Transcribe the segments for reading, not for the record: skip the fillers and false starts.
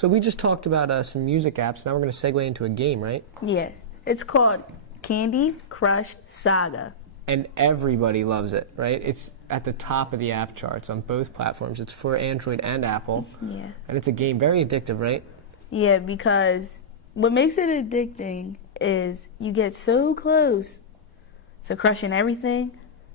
So we just talked about some music apps. Now we're going to segue into a game, right? Yeah. It's called Candy Crush Saga. And everybody loves it, right? It's at the top of the app charts on both platforms. It's for Android and Apple. Yeah. And it's a game, very addictive, right? Yeah, because what makes it addicting is you get so close to crushing everything,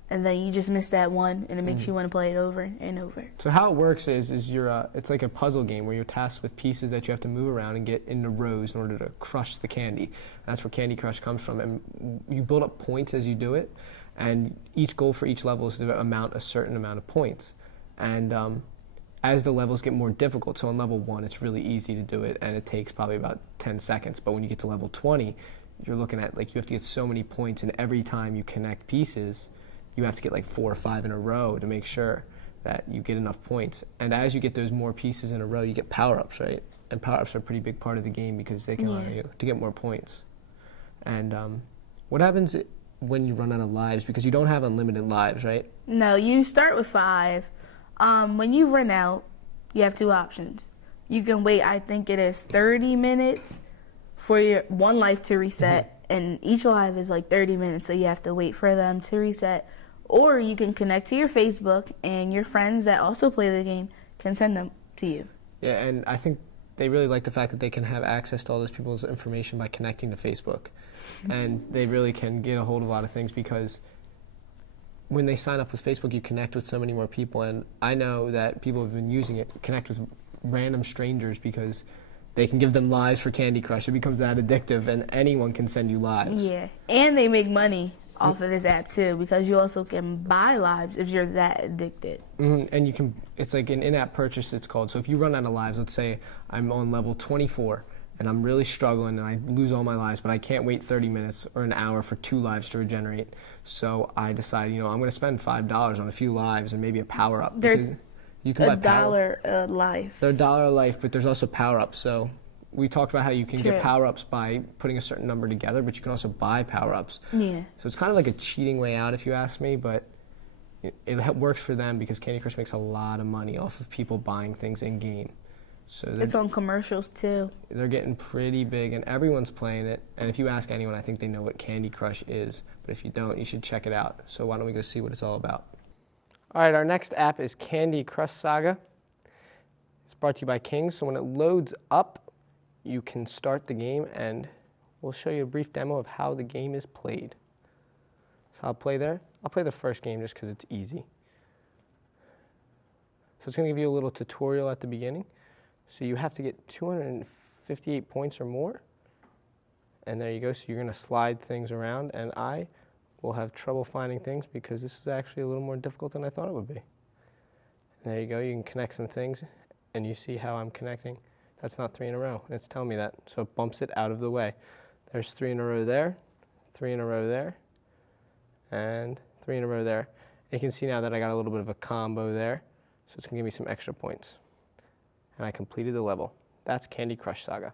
and then you just miss that one, and it makes you want to play it over and over. So how it works is it's like a puzzle game where you're tasked with pieces that you have to move around and get into rows in order to crush the candy. That's where Candy Crush comes from. And you build up points as you do it, and each goal for each level is to amount a certain amount of points. And as the levels get more difficult, so on level 1 it's really easy to do it, and it takes probably about 10 seconds. But when you get to level 20, you're looking at, like, you have to get so many points, and every time you connect pieces, you have to get like 4 or 5 in a row to make sure that you get enough points. And as you get those more pieces in a row, you get power-ups, right? And power-ups are a pretty big part of the game because they can allow you to get more points. And what happens when you run out of lives? Because you don't have unlimited lives, right? No, you start with 5. When you run out, you have 2 options. You can wait, I think it is 30 minutes for your one life to reset, and each life is like 30 minutes, so you have to wait for them to reset. Or you can connect to your Facebook, and your friends that also play the game can send them to you. Yeah, and I think they really like the fact that they can have access to all those people's information by connecting to Facebook. And they really can get a hold of a lot of things because when they sign up with Facebook, you connect with so many more people. And I know that people have been using it to connect with random strangers because they can give them lives for Candy Crush. It becomes that addictive, and anyone can send you lives. Yeah, and they make money off of this app too, because you also can buy lives if you're that addicted. And you can, it's like an in-app purchase, it's called. So if you run out of lives, let's say I'm on level 24 and I'm really struggling and I lose all my lives, but I can't wait 30 minutes or an hour for 2 lives to regenerate. So I decide, I'm going to spend $5 on a few lives and maybe a power-up. You can buy $1 a life. They're $1 a life, but there's also power-ups. So we talked about how you can get power-ups by putting a certain number together, but you can also buy power-ups. Yeah. So it's kind of like a cheating way out, if you ask me, but it works for them because Candy Crush makes a lot of money off of people buying things in-game. So it's on commercials, too. They're getting pretty big, and everyone's playing it. And if you ask anyone, I think they know what Candy Crush is. But if you don't, you should check it out. So why don't we go see what it's all about? All right, our next app is Candy Crush Saga. It's brought to you by Kings. So when it loads up, you can start the game, and we'll show you a brief demo of how the game is played. So I'll play there. I'll play the first game just because it's easy. So it's going to give you a little tutorial at the beginning. So you have to get 258 points or more. And there you go. So you're going to slide things around, and I will have trouble finding things because this is actually a little more difficult than I thought it would be. And there you go. You can connect some things, and you see how I'm connecting. That's not 3 in a row. It's telling me that. So it bumps it out of the way. There's 3 in a row there, 3 in a row there, and 3 in a row there. And you can see now that I got a little bit of a combo there. So it's going to give me some extra points. And I completed the level. That's Candy Crush Saga.